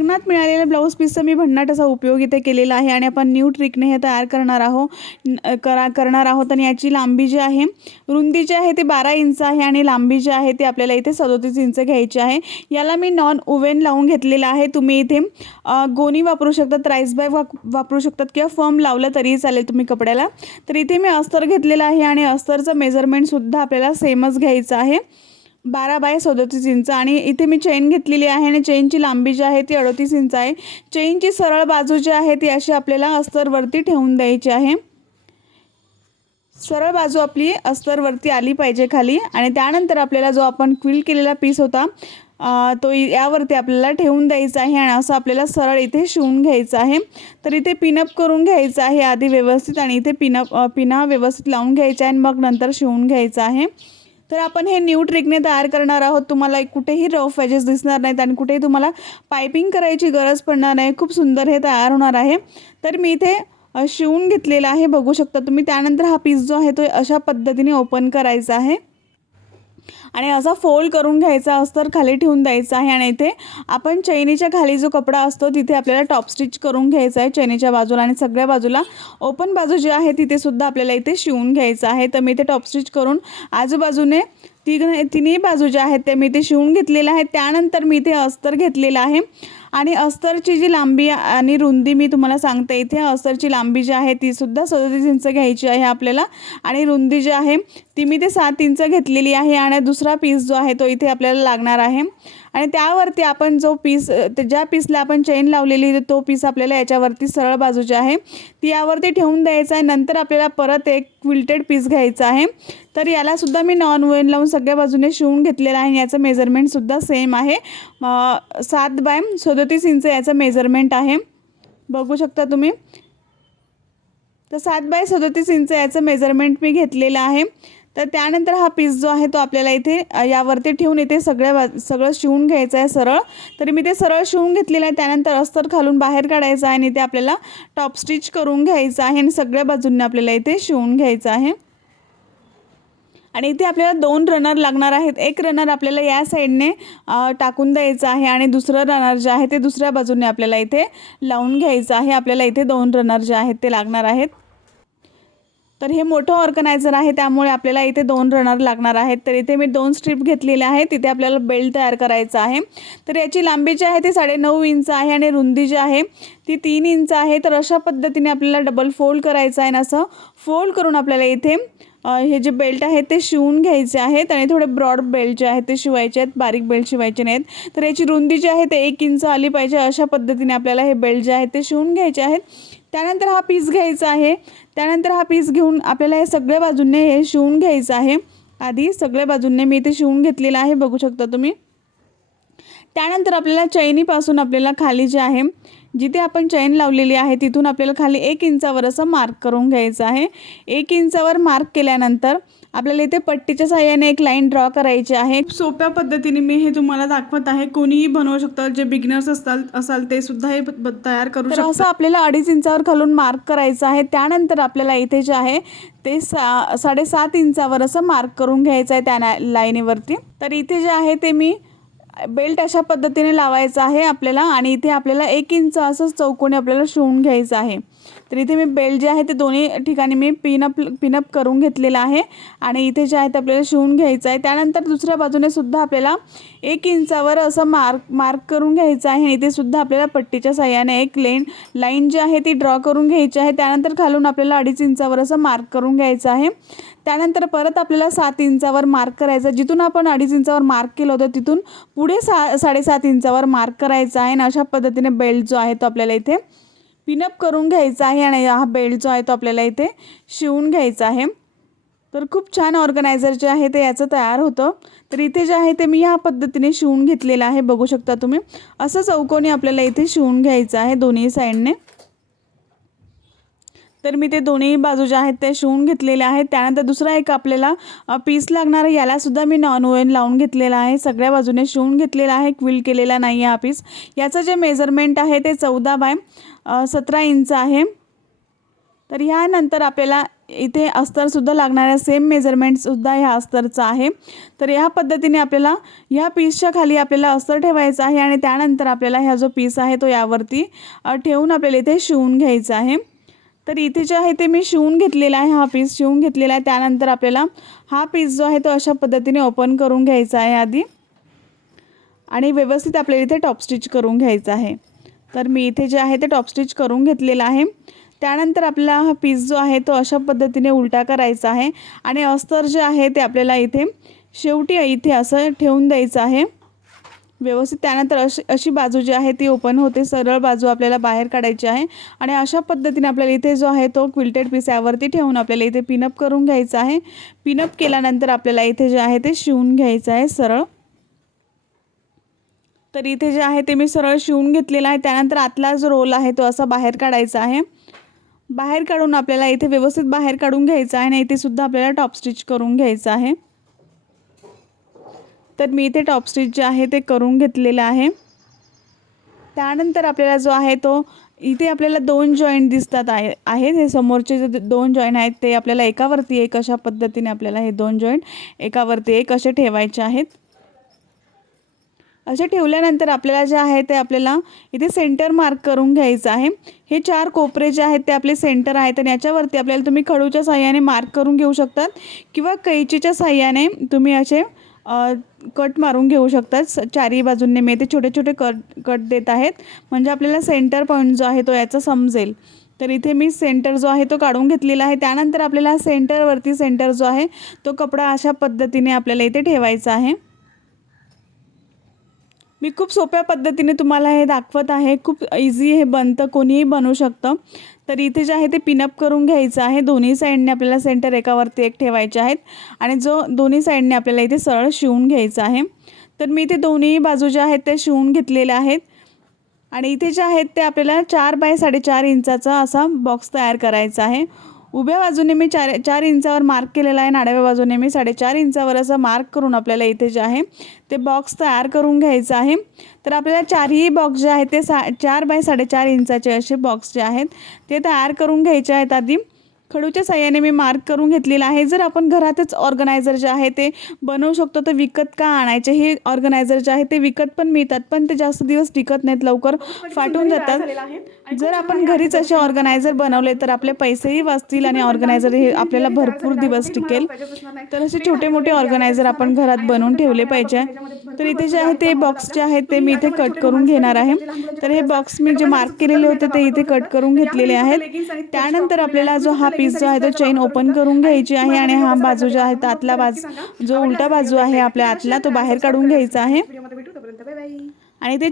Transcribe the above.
लग्नात मिळालेल्या ब्लाऊज पीसचा मी भन्नाट असा उपयोग इथे केलेला आहे आणि आपण न्यू ट्रिकने हे तयार करणार आहोत करा करणार आहोत आणि याची लांबी जी आहे रुंदी जी आहे ती बारा इंच आहे आणि लांबी जी आहे ती आपल्याला इथे सदोतीस इंच घ्यायची आहे. याला मी नॉन ओव्हन लावून घेतलेला आहे. तुम्ही इथे गोनी गोणी वापरू शकतात राईस बॅग वापरू शकतात किंवा फर्म लावलं तरीही चालेल तुम्ही कपड्याला. तर इथे मी अस्तर घेतलेलं आहे आणि अस्तरचं मेजरमेंटसुद्धा आपल्याला सेमच घ्यायचं आहे. बारा बाय सदोतीस इंच आणि इथे मी चेन घेतलेली आहे आणि चेनची लांबी जी आहे ती अडतीस इंच आहे. चेनची सरळ बाजू जी आहे ती अशी आपल्याला अस्तरवरती ठेवून द्यायची आहे. सरळ बाजू आपली अस्तरवरती आली पाहिजे खाली आणि त्यानंतर आपल्याला जो आपण क्विल केलेला पीस होता तो यावरती आपल्याला ठेवून द्यायचा आहे आणि असं आपल्याला सरळ इथे शिवून घ्यायचं आहे. तर इथे पिनअप करून घ्यायचं आहे आधी व्यवस्थित आणि इथे पिनअप पिना व्यवस्थित लावून घ्यायचा आहे आणि मग नंतर शिवून घ्यायचं आहे. तर आपण हे न्यू ट्रिकने तयार करणार आहोत. तुम्हाला कुठेही रफ वेजेस दिसणार नाहीत आणि कुठेही तुम्हाला पायपिंग करायची गरज पडणार नाही. खूप सुंदर हे तयार होणार आहे. तर मी इथे शिवून घेतलेला आहे. बघू शकता तुम्ही. त्यानंतर हा पीस जो आहे तो अशा पद्धतीने ओपन करायचा आहे. आणि असा फोल्ड करून घ्यायचा अस्तर खाली ठेवून द्यायचा आहे. आणि इथे आपण चैनीच्या खाली जो कपडा असतो तिथे आपल्याला टॉप स्टिच करून घ्यायचा आहे चैनीच्या बाजूला. आणि सगळ्या बाजूला ओपन बाजू जी आहे तिथे सुद्धा आपल्याला इथे शिवून घ्यायचं आहे. तर मी इथे टॉप स्टिच करून आजूबाजूने तिघ तिन्ही बाजू ज्या आहेत त्या मी इथे शिवून घेतलेल्या आहेत. त्यानंतर मी इथे अस्तर घेतलेलं आहे. आणि अस्तरची जी लांबी आणि रुंदी मी तुम्हाला सांगते इथे अस्तरची लांबी जी आहे ती सुद्धा सदतीस इंच घ्यायची आहे आपल्याला. आणि रुंदी जी आहे ती मी ते सात इंच घेतलेली आहे आणि दुसरा पीस जो आहे तो इथे आपल्याला लागणार आहे. आणि त्यावरती आपण जो पीस ते ज्या पीसला आपण चेन लावलेली तो पीस आपल्याला याच्यावरती सरळ बाजूची आहे. ती यावरती ठेवून द्यायचा आहे. नंतर आपल्याला परत एक क्विल्टेड पीस घ्यायचा आहे. तर यालासुद्धा मी नॉन वेन लावून सगळ्या बाजूने शिवून घेतलेलं आहे. आणि याचं मेजरमेंटसुद्धा सेम आहे. सात बाय सदोतीस इंच याचं मेजरमेंट आहे. बघू शकता तुम्ही. तर सात बाय सदोतीस इंच याचं मेजरमेंट मी घेतलेलं आहे. तर त्यानंतर हा पीस जो आहे तो आपल्याला इथे यावरती ठेवून इथे सगळ्या बा सगळं शिवून घ्यायचं आहे सरळ. तरी मी ते सरळ शिवून घेतलेलं आहे. त्यानंतर अस्तर खालून बाहेर काढायचं आहे आणि इथे आपल्याला टॉप स्टिच करून घ्यायचं आहे आणि सगळ्या बाजूंनी आपल्याला इथे शिवून घ्यायचं आहे. आणि इथे आपल्याला दोन रनर लागणार आहेत. एक रनर आपल्याला या साईडने टाकून द्यायचं आहे आणि दुसरं रनर जे आहे ते दुसऱ्या बाजूने आपल्याला इथे लावून घ्यायचं आहे. आपल्याला इथे दोन रनर जे आहेत ते लागणार आहेत. तर हे मोठं ऑर्गनायझर आहे त्यामुळे आपल्याला इथे दोन रनर लागणार आहेत. तर इथे मी दोन स्ट्रीप घेतलेल्या आहेत तिथे आपल्याला बेल्ट तयार करायचा आहे. तर याची लांबी जी आहे ती साडेनऊ इंच आहे आणि रुंदी जी आहे ती तीन इंच आहे. तर अशा पद्धतीने आपल्याला डबल फोल्ड करायचं आहे आणि असं फोल्ड करून आपल्याला इथे हे जे बेल्ट आहेत ते शिवून घ्यायचे आहेत आणि थोडे ब्रॉड बेल्ट जे आहेत ते शिवायचे आहेत बारीक बेल्ट शिवायचे नाहीत. तर याची रुंदी जी आहे ते एक इंच आली पाहिजे अशा पद्धतीने आपल्याला हे बेल्ट जे आहे ते शिवून घ्यायचे आहेत. त्यानंतर हा पीस घ्यायचा आहे. त्यानंतर हा पीस घेऊन आपल्याला हे सगळ्या बाजूंनी हे शिवून घ्यायचं आहे. आधी सगळ्या बाजूंनी मी इथे शिवून घेतलेलं आहे बघू शकता तुम्ही. त्यानंतर आपल्याला चैनीपासून आपल्याला खाली जे आहे जिथे आपण चैन लावलेली आहे तिथून आपल्याला खाली एक इंचावर असं मार्क करून घ्यायचं आहे. एक इंचावर मार्क केल्यानंतर आपल्याला इथे पट्टीच्या साह्याने एक लाईन ड्रॉ करायची आहे. सोप्या पद्धतीने मी हे तुम्हाला दाखवत आहे. कोणीही बनवू शकतं जे बिगिनर्स असतात असाल ते सुद्धा हे तयार करू शकतात. असं आपल्याला अडीच इंचावर खालून मार्क करायचं आहे. त्यानंतर आपल्याला इथे जे आहे ते सा साडेसात इंचावर असं मार्क करून घ्यायचं आहे त्या लाईनीवरती. तर इथे जे आहे ते मी बेल्ट अशा पद्धतीने लावायचा आहे आपल्याला आणि इथे आपल्याला एक इंच असं चौकोनी आपल्याला शिवून घ्यायचं आहे. तर इथे मी बेल्ट जे आहे ते दोन्ही ठिकाणी मी पिनअप पिनअप करून घेतलेलं आहे आणि इथे जे आहे ते आपल्याला शिवून घ्यायचं आहे. त्यानंतर दुसऱ्या बाजूने सुद्धा आपल्याला एक इंचावर असं मार्क मार्क करून घ्यायचं आहे आणि इथे सुद्धा आपल्याला पट्टीच्या साह्याने एक लेन लाईन जी आहे ती ड्रॉ करून घ्यायची आहे. त्यानंतर खालून आपल्याला अडीच इंचावर असं मार्क करून घ्यायचं आहे. त्यानंतर परत आपल्याला सात इंचावर मार्क करायचं जिथून आपण अडीच इंचावर मार्क केलं होतं तिथून पुढे सा साडेसात इंचावर मार्क करायचा आहे आणि अशा पद्धतीने बेल्ट जो आहे तो आपल्याला इथे पिनअप करून घ्यायचा आहे आणि हा बेल्ट जो आहे तो आपल्याला इथे शिवून घ्यायचा आहे. तर खूप छान ऑर्गनायझर जे आहे ते याचं तयार होतं. तर इथे जे आहे ते मी ह्या पद्धतीने शिवून घेतलेलं आहे. बघू शकता तुम्ही. असं चौकोनी आपल्याला इथे शिवून घ्यायचं आहे दोन्ही साईडने तर मी ते दोन्ही बाजू ज्या आहेत ते शिवून घेतलेले आहेत. त्यानंतर दुसरा एक आपल्याला पीस लागणार आहे. यालासुद्धा मी नॉन ओवन लावून घेतलेला आहे. सगळ्या बाजूने शिवून घेतलेला आहे. क्विल केलेला नाही आहे हा पीस. याचं जे मेजरमेंट आहे ते चौदा बाय सतरा इंच आहे. तर ह्यानंतर आपल्याला इथे अस्तरसुद्धा लागणाऱ्या सेम मेजरमेंटसुद्धा ह्या अस्तरचा आहे. तर ह्या पद्धतीने आपल्याला ह्या पीसच्या खाली आपल्याला अस्तर ठेवायचं आहे आणि त्यानंतर आपल्याला ह्या जो पीस आहे तो यावरती ठेवून आपल्याला इथे शिवून घ्यायचा आहे. तर इथे जे आहे ते मी शिवून घेतलेला आहे हा पीस शिवून घेतलेला आहे. त्यानंतर आपल्याला हा पीस जो आहे तो अशा पद्धतीने ओपन करून घ्यायचा आहे आधी. आणि व्यवस्थित आपल्याला इथे टॉप स्टिच करून घ्यायचा आहे. तर मी इथे जे आहे ते टॉप स्टिच करून घेतलेलं आहे. त्यानंतर आपला हा पीस जो आहे तो अशा पद्धतीने उलटा करायचा आहे. आणि अस्तर जे आहे ते आपल्याला इथे शेवटी इथे असं ठेवून द्यायचं आहे. व्यवस्थित. त्यानंतर अशी अशी बाजू जी आहे ती ओपन होते. सरळ बाजू आपल्याला बाहेर काढायची आहे. आणि अशा पद्धतीने आपल्याला इथे जो आहे तो क्विल्टेड पीस यावरती ठेवून आपल्याला इथे पिनअप करून घ्यायचा आहे. पिनअप केल्यानंतर आपल्याला इथे जे आहे ते शिवून घ्यायचं आहे सरळ. तर इथे जे आहे ते मी सरळ शिवून घेतलेलं आहे. त्यानंतर आतला जो रोल आहे तो असा बाहेर काढायचा आहे. बाहेर काढून आपल्याला इथे व्यवस्थित बाहेर काढून घ्यायचं आहे. आणि इथे सुद्धा आपल्याला टॉप स्टिच करून घ्यायचं आहे. तर मी इथे टॉप स्टिच जे आहे ते करून घेतलेलं आहे. त्यानंतर आपल्याला जो आहे तो इथे आपल्याला दोन जॉईंट दिसतात आहे आहेत. हे समोरचे जे दोन जॉईंट आहेत ते आपल्याला एकावरती एक अशा पद्धतीने आपल्याला हे दोन जॉईंट एकावरती एक असे ठेवायचे आहेत. असे ठेवल्यानंतर आपल्याला जे आहे ते आपल्याला इथे सेंटर मार्क करून घ्यायचं आहे. हे चार कोपरे जे आहेत ते आपले सेंटर आहेत आणि याच्यावरती आपल्याला तुम्ही खडूच्या साह्याने मार्क करून घेऊ शकतात किंवा कैचीच्या साह्याने तुम्ही असे कट मारून घेऊ शकतात. चारही बाजूंनी. मी ते छोटे छोटे कट कट देत आहेत. म्हणजे आपल्याला सेंटर पॉईंट जो आहे तो याचा समजेल. तर इथे मी सेंटर जो आहे तो काढून घेतलेला आहे. त्यानंतर आपल्याला सेंटरवरती सेंटर जो आहे तो कपडा अशा पद्धतीने आपल्याला इथे ठेवायचा आहे. मी खूप सोप्या पद्धतीने तुम्हाला हे दाखवत आहे. खूप इझी हे बनतं. कोणीही बनवू शकतं. तर इथे जे आहे ते पिनअप करून घ्यायचं आहे. दोन्ही साईडने आपल्याला सेंटर एकावरती एक ठेवायचे आहेत. आणि जो दोन्ही साईडने आपल्याला इथे सरळ शिवून घ्यायचं आहे. तर मी इथे दोन्ही बाजू ज्या आहेत त्या शिवून घेतलेल्या आहेत. आणि इथे जे आहेत ते आपल्याला चार बाय साडेचार इंचाचा असा बॉक्स तयार करायचा आहे. उभ्या बाजूने मी चार चार इंचावर मार्क केलेला आहे. आणि आडव्या बाजूने मी साडेचार इंचावर असं मार्क करून आपल्याला इथे जे आहे ते बॉक्स तयार करून घ्यायचं आहे. तर आपल्याला चारही बॉक्स जे आहेत ते सा चार बाय साडेचार इंचाचे असे बॉक्स जे आहेत ते तयार करून घ्यायचे आहेत आधी. खडूच्या साह्याने मी मार्क करून घेतलेला आहे. जर आपण घरातच ऑर्गनायझर जे आहे ते बनवू शकतो तर विकत का आणायचे? हे ऑर्गनायझर जे आहे ते विकत पण मिळतात पण ते जास्त दिवस टिकत नाहीत. लवकर फाटून जातात. जर आपण घरीच असे ऑर्गनायझर बनवले तर आपले पैसेही वाचतील आणि ऑर्गनायझर हे आपल्याला भरपूर दिवस टिकेल. तर असे छोटे मोठे ऑर्गनायझर आपण घरात बनवून ठेवले पाहिजे. तर इथे जे आहे ते बॉक्स जे आहेत ते मी इथे कट करून घेणार आहे. तर हे बॉक्स मी जे मार्क केलेले होते ते इथे कट करून घेतलेले आहेत. त्यानंतर आपल्याला जो हा पीस जो आहे तो चेन ओपन करून घ्यायची आहे आणि हा बाजू जो आहे तो आतला बाजू जो उलटा बाजू आहे आपल्या आतला तो बाहेर काढून घ्यायचा आहे आणि ते